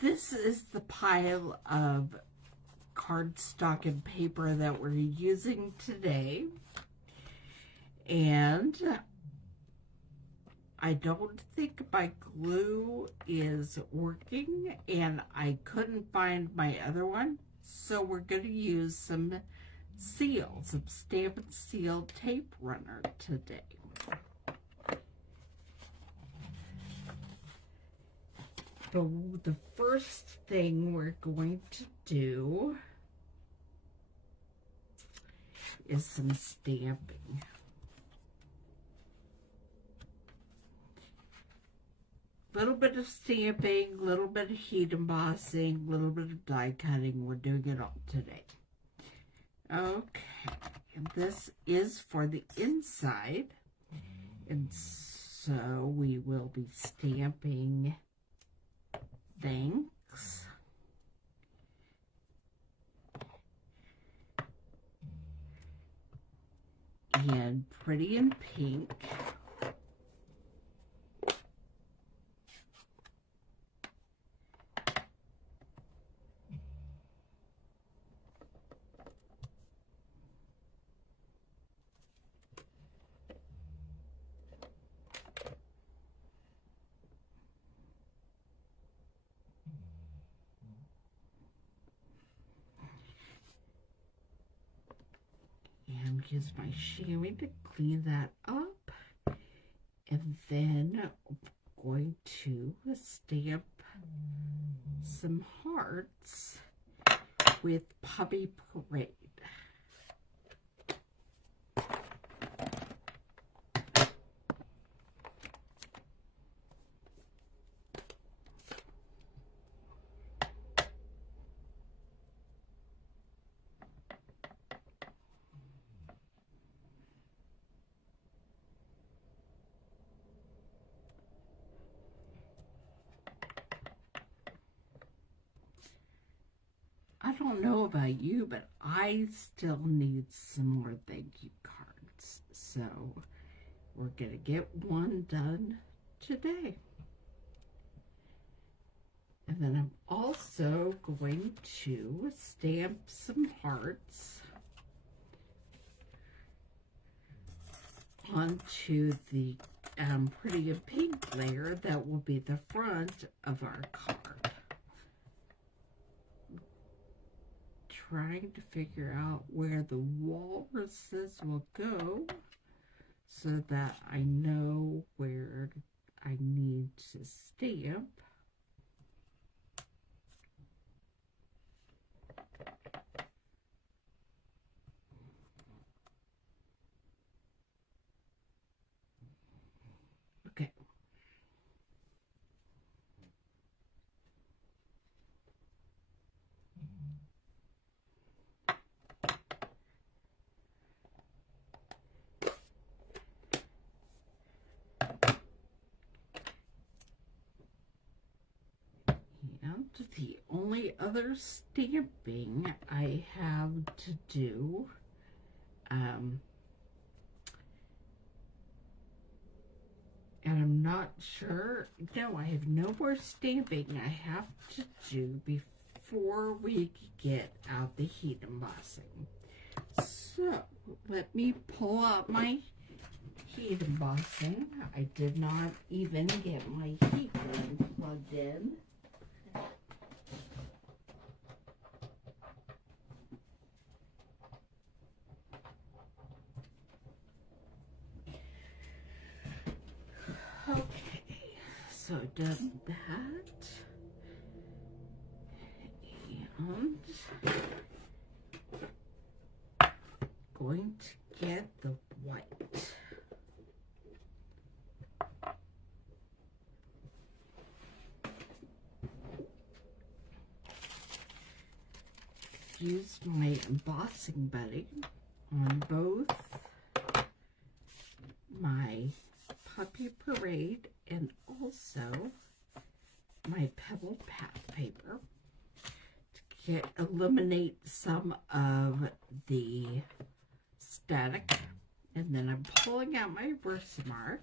This is the pile of cardstock and paper that we're using today. And I don't think my glue is working, and I couldn't find my other one. So we're going to use some seals, some Stampin' Seal tape runner today. The first thing we're going to do is some stamping. Little bit of stamping, little bit of heat embossing, little bit of die cutting. We're doing it all today. Okay, and this is for the inside, and so we will be stamping thanks, and pretty in pink, and use my chamois to clean that up, and then I'm going to stamp some hearts with Puppy Parade. I don't know about you, but I still need some more thank you cards. So we're going to get one done today. And then I'm also going to stamp some hearts onto the pretty and pink layer that will be the front of our card. Trying to figure out where the walruses will go so that I know where I need to stamp. Okay. The only other stamping I have to do and I'm not sure, no, I have no more stamping I have to do before we get out the heat embossing. So let me pull out my heat embossing. I did not even get my heat gun plugged in. Okay, so done that, and going to get the white. Use my embossing buddy on both my Puppy Parade and also my Pebble Pat paper to eliminate some of the static. And then I'm pulling out my Versamark.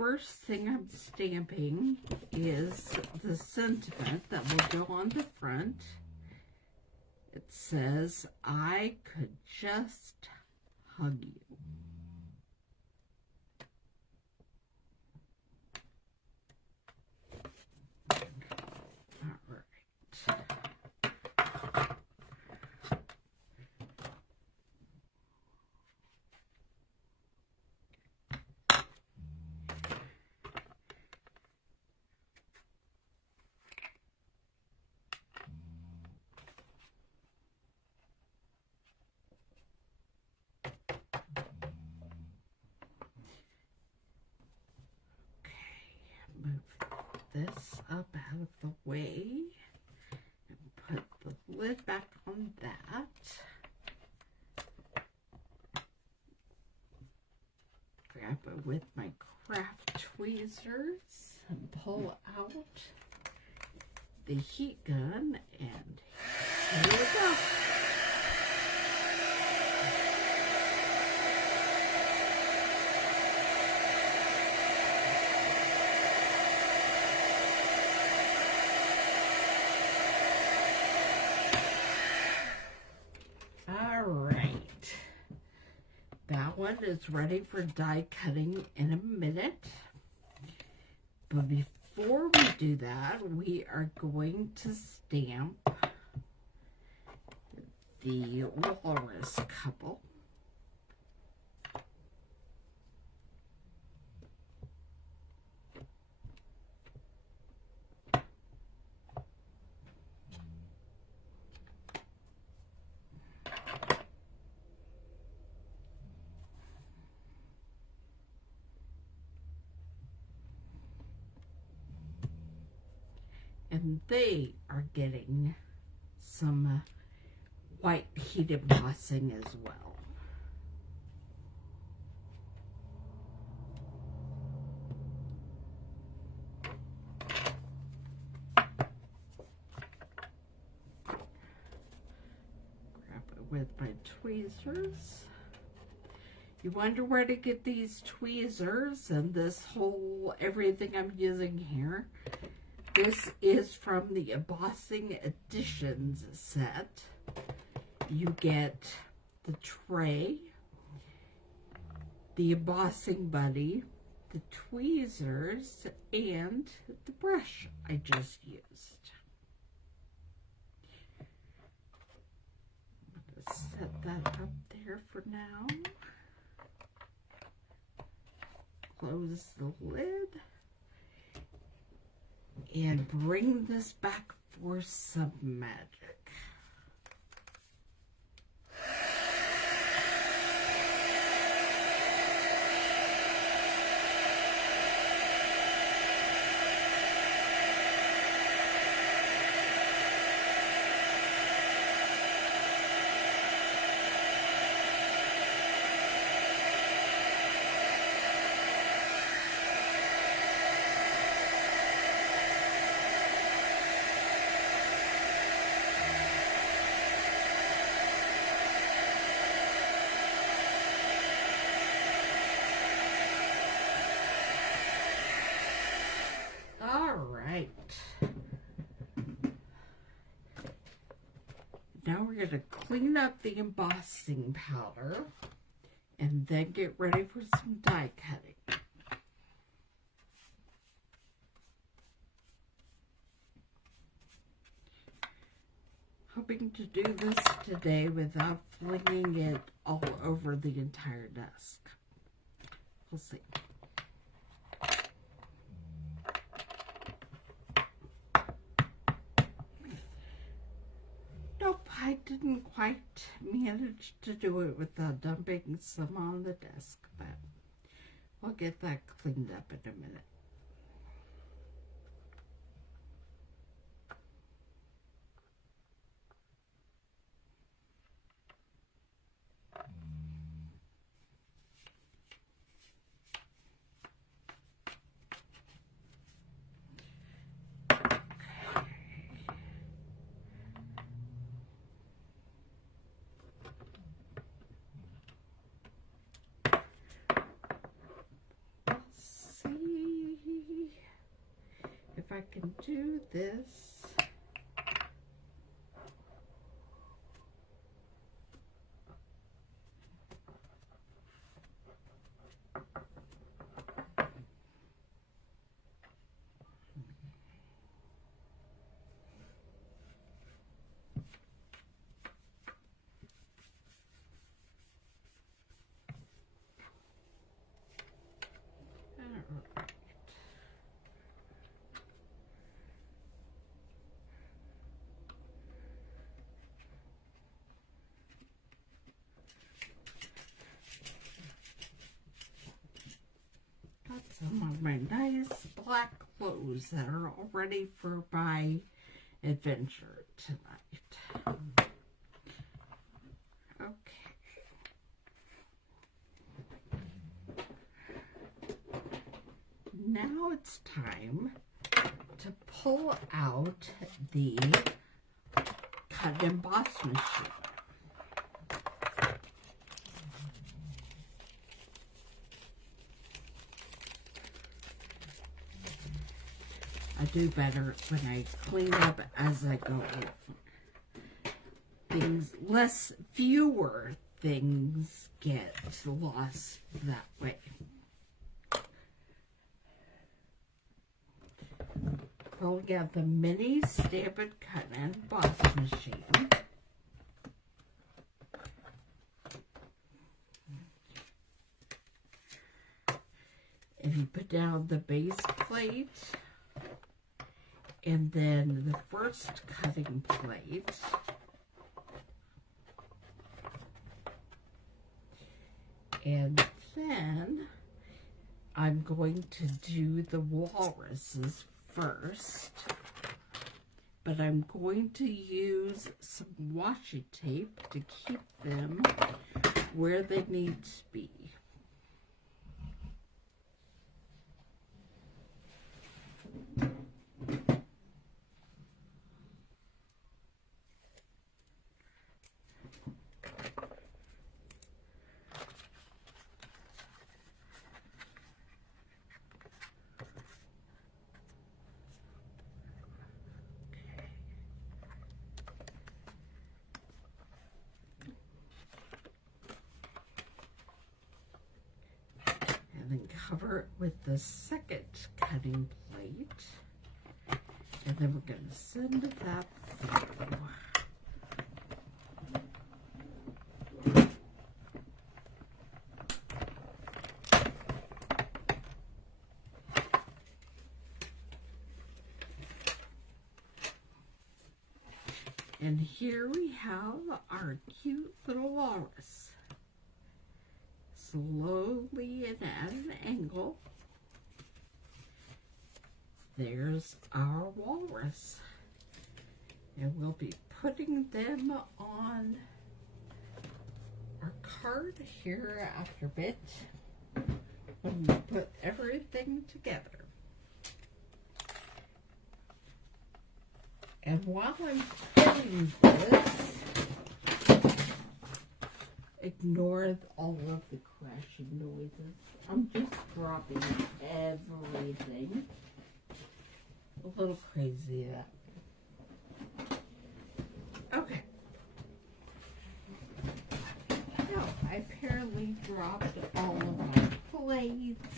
first thing I'm stamping is the sentiment that will go on the front. It says, "I could just hug you." Move this up out of the way and put the lid back on that. Grab it with my craft tweezers and pull out the heat gun, and here we go. Alright, that one is ready for die cutting in a minute. But before we do that, we are going to stamp the walrus couple. And they are getting some white heat embossing as well. Grab it with my tweezers. You wonder where to get these tweezers and this whole everything I'm using here. This is from the Embossing Editions set. You get the tray, the embossing buddy, the tweezers, and the brush I just used. I'm going to set that up there for now. Close the lid. And bring this back for some magic. Now we're going to clean up the embossing powder and then get ready for some die cutting. Hoping to do this today without flinging it all over the entire desk. We'll see. Nope, I didn't quite manage to do it without dumping some on the desk, but we'll get that cleaned up in a minute. See I can do this. Got some of my nice black clothes that are all ready for my adventure tonight. Okay. Now it's time to pull out the cut and emboss machine. I do better when I clean up as I go. Fewer things get lost that way. Pulling out the mini Stampin' Cut and Emboss machine. If you put down the base plate, and then the first cutting plate, and then I'm going to do the walruses first, but I'm going to use some washi tape to keep them where they need to be. Then cover it with the second cutting plate, and then we're going to send that through. And here we have our cute little walrus. Slowly and at an angle. There's our walrus. And we'll be putting them on our card here after a bit when we put everything together. And while I'm doing this, ignore all of the crashing noises. I'm just dropping everything. A little crazy that. Okay. Now, I apparently dropped all of my plates.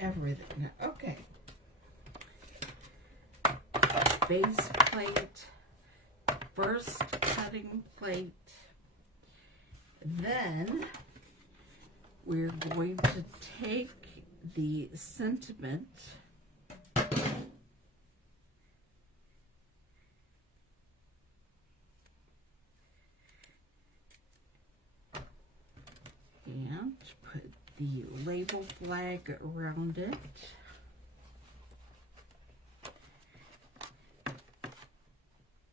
Everything. Okay. Base plate, first cutting plate, then we're going to take the sentiment and put the label flag around it.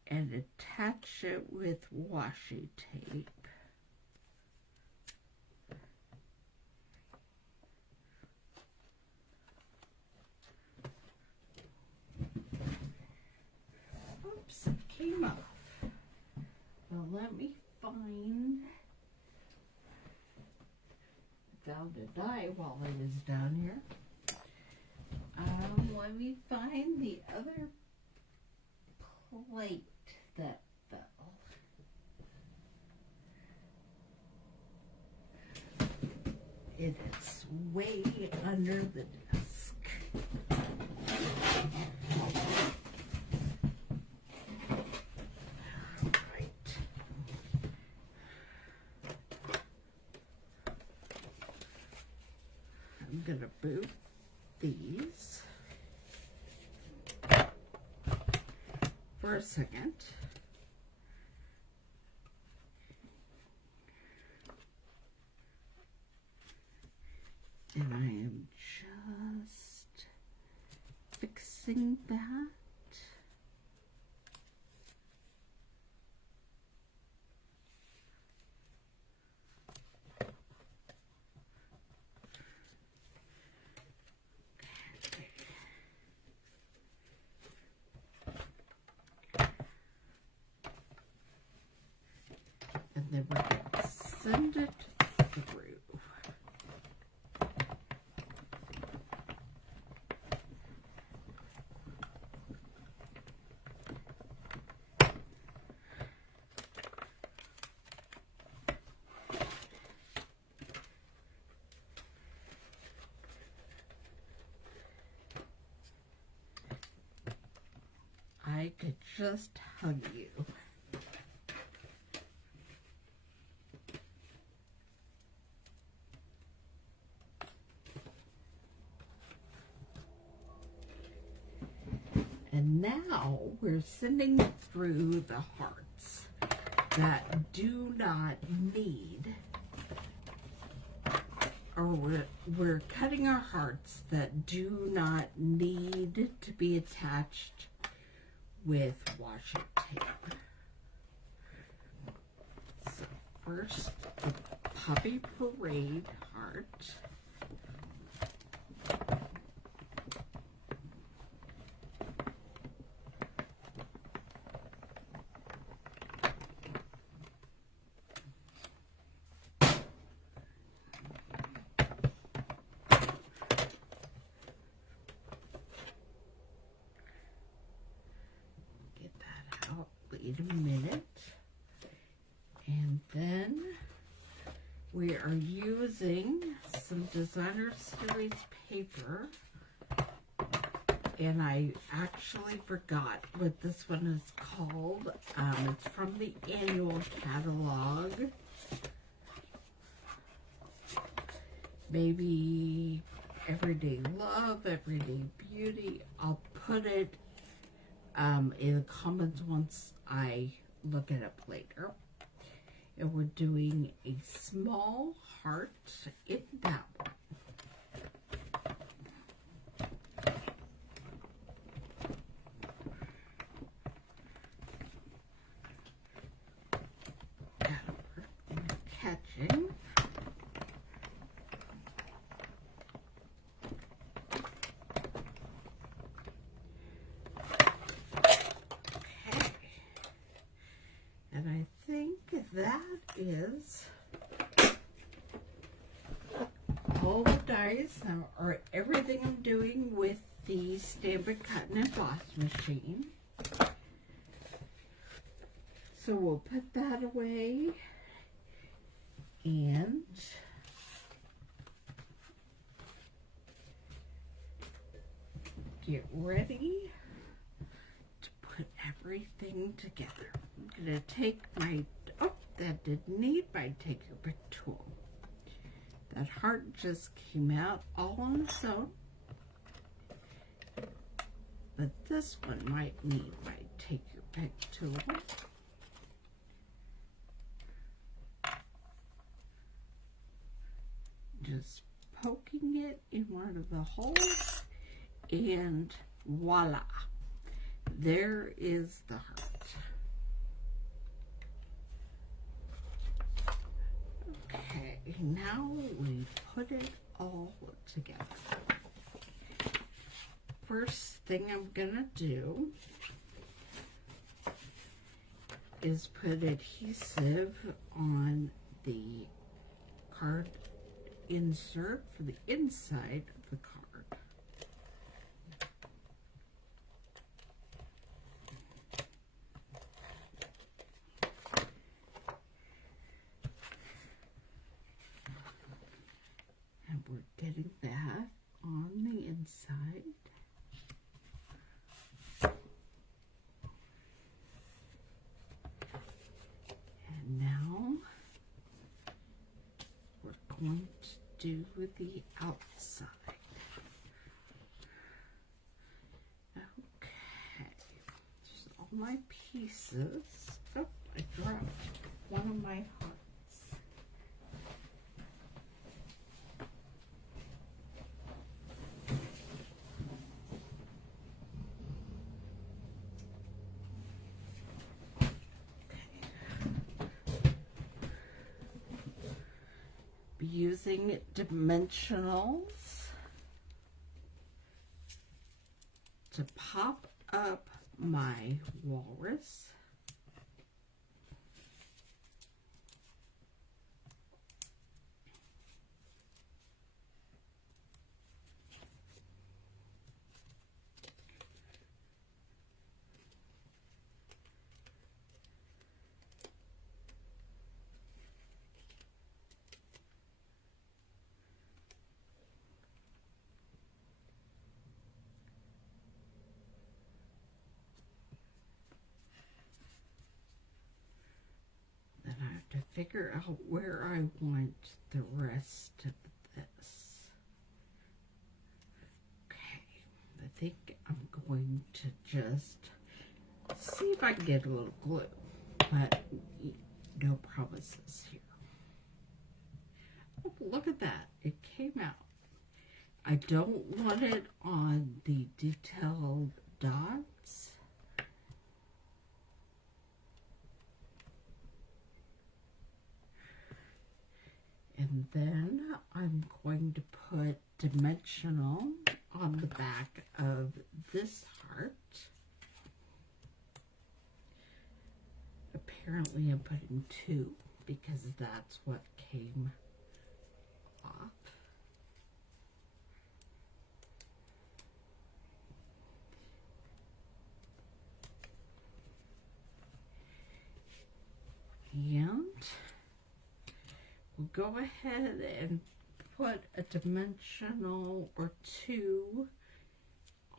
And attach it with washi tape. Oops, it came off. Now let me find, found to die while I was down here. Let me find the other plate that fell. It is way under the desk. Alright. I'm going to move these for a second. And I am just fixing that. And then we're going to send it through. I could just hug you. And now we're sending through the hearts that do not need, or we're cutting our hearts that do not need to be attached with washi tape. So first, the Puppy Parade heart. Wait a minute, and then we are using some designer series paper, and I actually forgot what this one is called. It's from the annual catalog. Maybe Everyday Love, Everyday Beauty. I'll put it in the comments once I look it up later. And we're doing a small heart in that one. Catching. And I think that is all the dies, or everything I'm doing with the Stampin' Cut and Emboss machine. So we'll put that away and get ready to put everything together. I'm going to take my, oh, that didn't need my Take Your Pick tool. That heart just came out all on its own. But this one might need my Take Your Pick tool. Just poking it in one of the holes, and voila, there is the heart. Okay, now we put it all together. First thing I'm gonna do is put adhesive on the card insert for the inside of the card. And we're getting that on the inside. And now we're going to do the outside. Okay, there's all my pieces. Oh, I dropped one of my hearts. Using dimensionals to pop up my walrus. To figure out where I want the rest of this. Okay, I think I'm going to just see if I can get a little glue, but no promises here. Oh, look at that, it came out. I don't want it on the detailed dots. And then I'm going to put dimensional on the back of this heart. Apparently I'm putting 2 because that's what came off. And we'll go ahead and put a dimensional or 2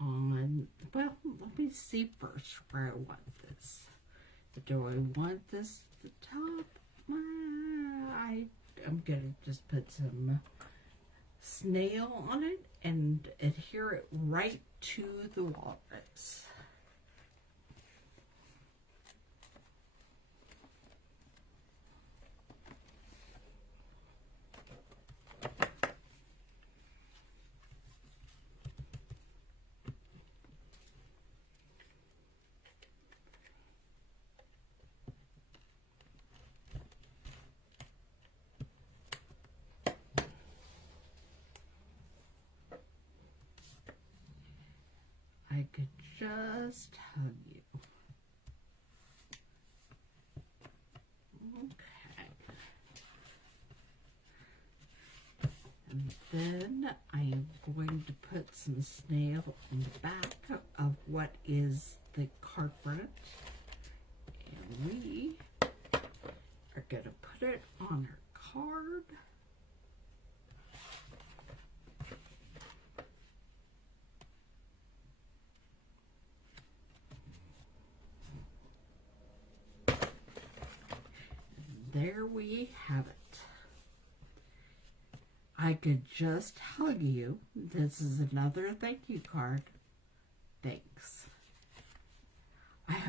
on, well, let me see first where I want this. Do I want this at the top? I'm going to just put some snail on it and adhere it right to the walrus. I could just hug you. Okay. And then I am going to put some snail on the back of what is the card front. And we are going to put it on her card. There we have it. I could just hug you. This is another thank you card. Thanks.